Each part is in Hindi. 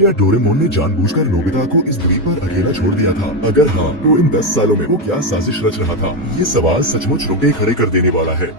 क्या डोरेमोन ने जानबूझकर नोबिता को इस द्वीप पर अकेला छोड़ दिया था? अगर हाँ, तो इन 10 सालों में वो क्या साजिश रच रहा था? ये सवाल सचमुच रोंगटे खड़े कर देने वाला है।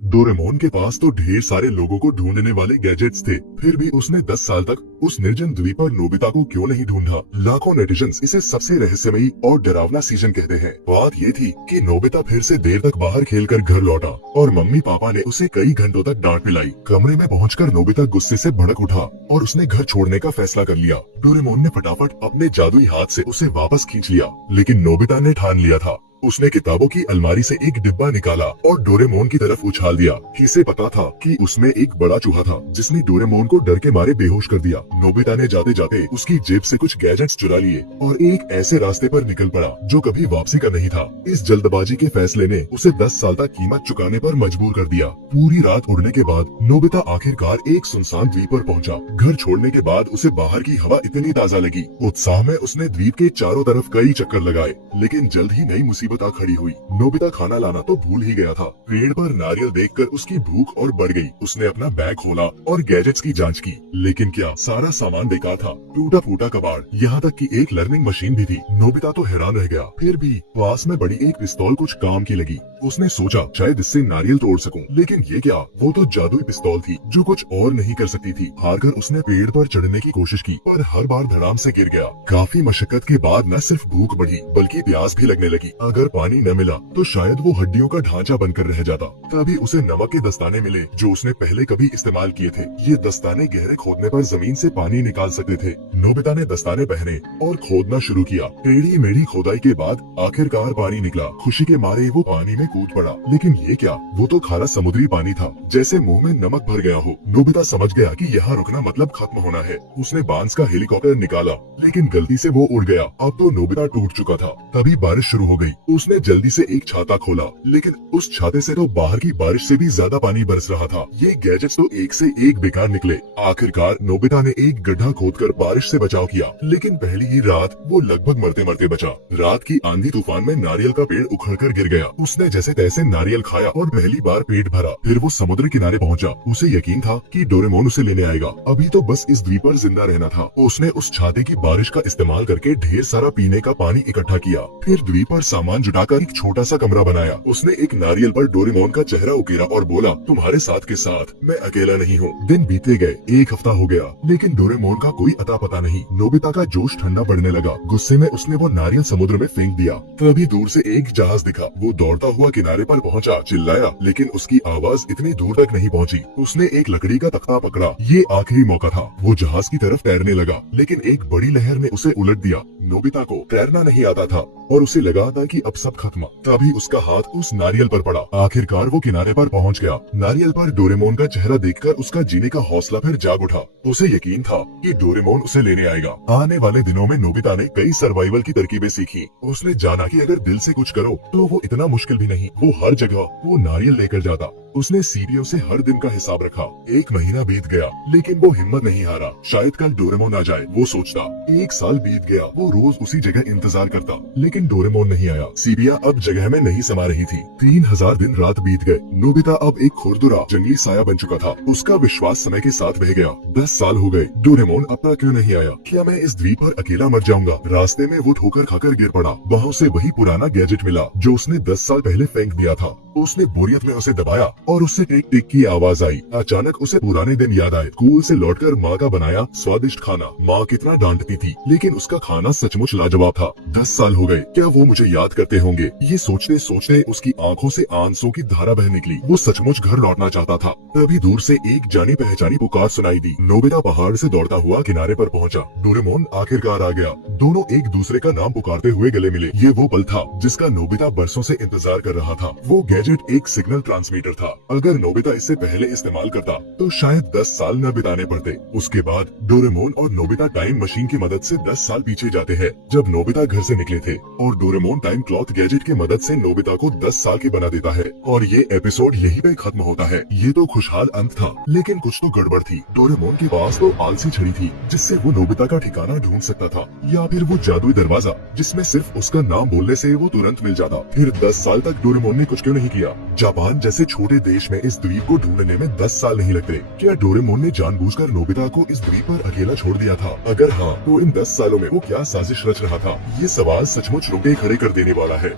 डोरेमोन के पास तो ढेर सारे लोगों को ढूंढने वाले गैजेट्स थे, फिर भी उसने 10 साल तक उस निर्जन द्वीप पर नोबिता को क्यों नहीं ढूंढा? लाखों नेटिजन्स इसे सबसे रहस्यमयी और डरावना सीजन कहते हैं। बात ये थी कि नोबिता फिर से देर तक बाहर खेलकर घर लौटा और मम्मी पापा ने उसे कई घंटों तक डांट पिलाई। कमरे में पहुंचकर नोबिता गुस्से से भड़क उठा और उसने घर छोड़ने का फैसला कर लिया। डोरेमोन ने फटाफट अपने जादुई हाथ से उसे वापस खींच लिया, लेकिन नोबिता ने ठान लिया था। उसने किताबों की अलमारी से एक डिब्बा निकाला और डोरेमोन की तरफ उछाल दिया। इसे पता था कि उसमें एक बड़ा चूहा था जिसने डोरेमोन को डर के मारे बेहोश कर दिया। नोबिता ने जाते जाते उसकी जेब से कुछ गैजेट्स चुरा लिए और एक ऐसे रास्ते पर निकल पड़ा जो कभी वापसी का नहीं था। इस जल्दबाजी के फैसले ने उसे 10 साल तक कीमत चुकाने पर मजबूर कर दिया। पूरी रात उड़ने के बाद नोबिता आखिरकार एक सुनसान द्वीप पर पहुंचा। घर छोड़ने के बाद उसे बाहर की हवा इतनी ताजा लगी। उत्साह में उसने द्वीप के चारों तरफ कई चक्कर लगाए, लेकिन जल्द ही नई मुसीबत खड़ी हुई। नोबिता खाना लाना तो भूल ही गया था। पेड़ पर नारियल देखकर उसकी भूख और बढ़ गई। उसने अपना बैग खोला और गैजेट्स की जांच की, लेकिन क्या सारा सामान बेकार था। टूटा फूटा कबाड़, यहाँ तक कि एक लर्निंग मशीन भी थी। नोबिता तो हैरान रह गया। फिर भी पास में बड़ी एक पिस्तौल कुछ काम की लगी। उसने सोचा शायद इससे नारियल तोड़ सकूं, लेकिन ये क्या, वो तो जादुई पिस्तौल थी जो कुछ और नहीं कर सकती थी। हारकर उसने पेड़ पर चढ़ने की कोशिश की, पर हर बार धड़ाम से गिर गया। काफी मशक्कत के बाद न सिर्फ भूख बढ़ी बल्कि प्यास भी लगने लगी। अगर पानी न मिला तो शायद वो हड्डियों का ढांचा बनकर रह जाता। तभी उसे नमक के दस्ताने मिले जो उसने पहले कभी इस्तेमाल किए थे। ये दस्ताने गहरे खोदने पर जमीन से पानी निकाल सकते थे। नोबिता ने दस्ताने पहने और खोदना शुरू किया। टेढ़ी मेढ़ी खोदाई के बाद आखिरकार पानी निकला। खुशी के मारे वो पानी में कूद पड़ा, लेकिन ये क्या, वो तो खारा समुद्री पानी था, जैसे मुंह में नमक भर गया हो। नोबिता समझ गया कि यहाँ रुकना मतलब खत्म होना है। उसने बांस का हेलीकॉप्टर निकाला, लेकिन गलती से वो उड़ गया। अब तो नोबिता टूट चुका था। तभी बारिश शुरू हो गई। उसने जल्दी से एक छाता खोला, लेकिन उस छाते से तो बाहर की बारिश से भी ज्यादा पानी बरस रहा था। ये गैजेट्स तो एक से एक बेकार निकले। आखिरकार नोबिता ने एक गड्ढा खोदकर बारिश से बचाव किया, लेकिन पहली ही रात वो लगभग मरते मरते बचा। रात की आंधी तूफान में नारियल का पेड़ उखड़कर गिर गया। उसने जैसे तैसे नारियल खाया और पहली बार पेट भरा। फिर वो समुद्र किनारे पहुंचा। उसे यकीन था कि डोरेमोन उसे लेने आएगा। अभी तो बस इस द्वीप पर जिंदा रहना था। उसने उस छाते की बारिश का इस्तेमाल करके ढेर सारा पीने का पानी इकट्ठा किया। फिर द्वीप पर सामान जुटाकर एक छोटा सा कमरा बनाया। उसने एक नारियल पर डोरेमोन का चेहरा उकेरा और बोला, तुम्हारे साथ के साथ मैं अकेला नहीं हूँ। दिन बीते गए, एक हफ्ता हो गया, लेकिन डोरेमोन का कोई अता पता नहीं। नोबिता का जोश ठंडा पड़ने लगा। गुस्से में उसने वो नारियल समुद्र में फेंक दिया। तभी दूर से एक जहाज दिखा। वो दौड़ता हुआ किनारे पर पहुंचा, चिल्लाया, लेकिन उसकी आवाज इतनी दूर तक नहीं पहुंची। उसने एक लकड़ी का तख्ता पकड़ा। ये आखिरी मौका था। वो जहाज की तरफ तैरने लगा, लेकिन एक बड़ी लहर ने उसे उलट दिया। नोबिता को तैरना नहीं आता था और उसे लगा था कि अब सब खत्म। तभी उसका हाथ उस नारियल पर पड़ा। आखिरकार वो किनारे पर पहुंच गया। नारियल पर डोरेमोन का चेहरा देखकर उसका जीने का हौसला फिर जाग उठा। उसे यकीन था कि डोरेमोन उसे लेने आएगा। आने वाले दिनों में नोबिता ने कई सर्वाइवल की तरकीबें सीखी। उसने जाना कि अगर दिल से कुछ करो तो वो इतना मुश्किल भी नहीं। वो हर जगह वो नारियल लेकर जाता। उसने सीढ़ियों से हर दिन का हिसाब रखा। एक महीना बीत गया, लेकिन वो हिम्मत नहीं हारा। शायद कल डोरेमोन आ जाए, वो सोचता। एक साल बीत गया। वो रोज उसी जगह इंतजार करता, लेकिन डोरेमोन नहीं आया। सीबिया अब जगह में नहीं समा रही थी। 3000 दिन रात बीत गए। नोबिता अब एक खुरदुरा जंगली साया बन चुका था। उसका विश्वास समय के साथ बह गया। 10 साल हो गए। डोरेमोन अब तक क्यों नहीं आया? क्या मैं इस द्वीप पर अकेला मर जाऊंगा? रास्ते में वो ठोकर खाकर गिर पड़ा। वहाँ उसे वही पुराना गैजेट मिला जो उसने 10 साल पहले फेंक दिया था। उसने बोरियत में उसे दबाया और उससे टिक टिक की आवाज आई। अचानक उसे पुराने दिन याद आए। स्कूल से लौटकर माँ का बनाया स्वादिष्ट खाना। माँ कितना डांटती थी, लेकिन उसका खाना सचमुच लाजवाब था। 10 साल हो गए, क्या वो मुझे याद करते होंगे? ये सोचते सोचते उसकी आंखों से आंसू की धारा बह निकली। वो सचमुच घर लौटना चाहता था। तभी दूर से एक जानी पहचानी पुकार सुनाई दी। नोबिता पहाड़ से दौड़ता हुआ किनारे पर पहुंचा। डोरेमोन आखिरकार आ गया। दोनों एक दूसरे का नाम पुकारते हुए गले मिले। ये वो पल था जिसका नोबिता बरसों से इंतजार कर रहा था। वो गैजेट एक सिग्नल ट्रांसमीटर था। अगर नोबिता इससे पहले इस्तेमाल करता तो शायद 10 साल न बिताने पड़ते। उसके बाद डोरेमोन और नोबिता टाइम मशीन की मदद से 10 साल पीछे जाते हैं, जब नोबिता घर से निकले थे, और डोरेमोन टाइम क्लॉथ गैजेट की मदद से नोबिता को 10 साल की बना देता है। और ये एपिसोड यहीं पे खत्म होता है। ये तो खुशहाल अंत था, लेकिन कुछ तो गड़बड़ थी। डोरेमोन के पास तो आलसी छड़ी थी जिससे वो नोबिता का ठिकाना ढूंढ सकता था, या फिर वो जादुई दरवाजा जिसमें सिर्फ उसका नाम बोलने से वो तुरंत मिल जाता। फिर 10 साल तक डोरेमोन ने कुछ क्यों नहीं किया। जापान जैसे छोटे देश में इस द्वीप को ढूंढने में 10 साल नहीं लगते। क्या डोरेमोन ने जानबूझकर नोबिता को इस द्वीप पर अकेला छोड़ दिया था? अगर हाँ, तो इन 10 सालों में वो क्या साजिश रच रहा था? ये सवाल सचमुच रोंगटे खड़े कर देने वाला है।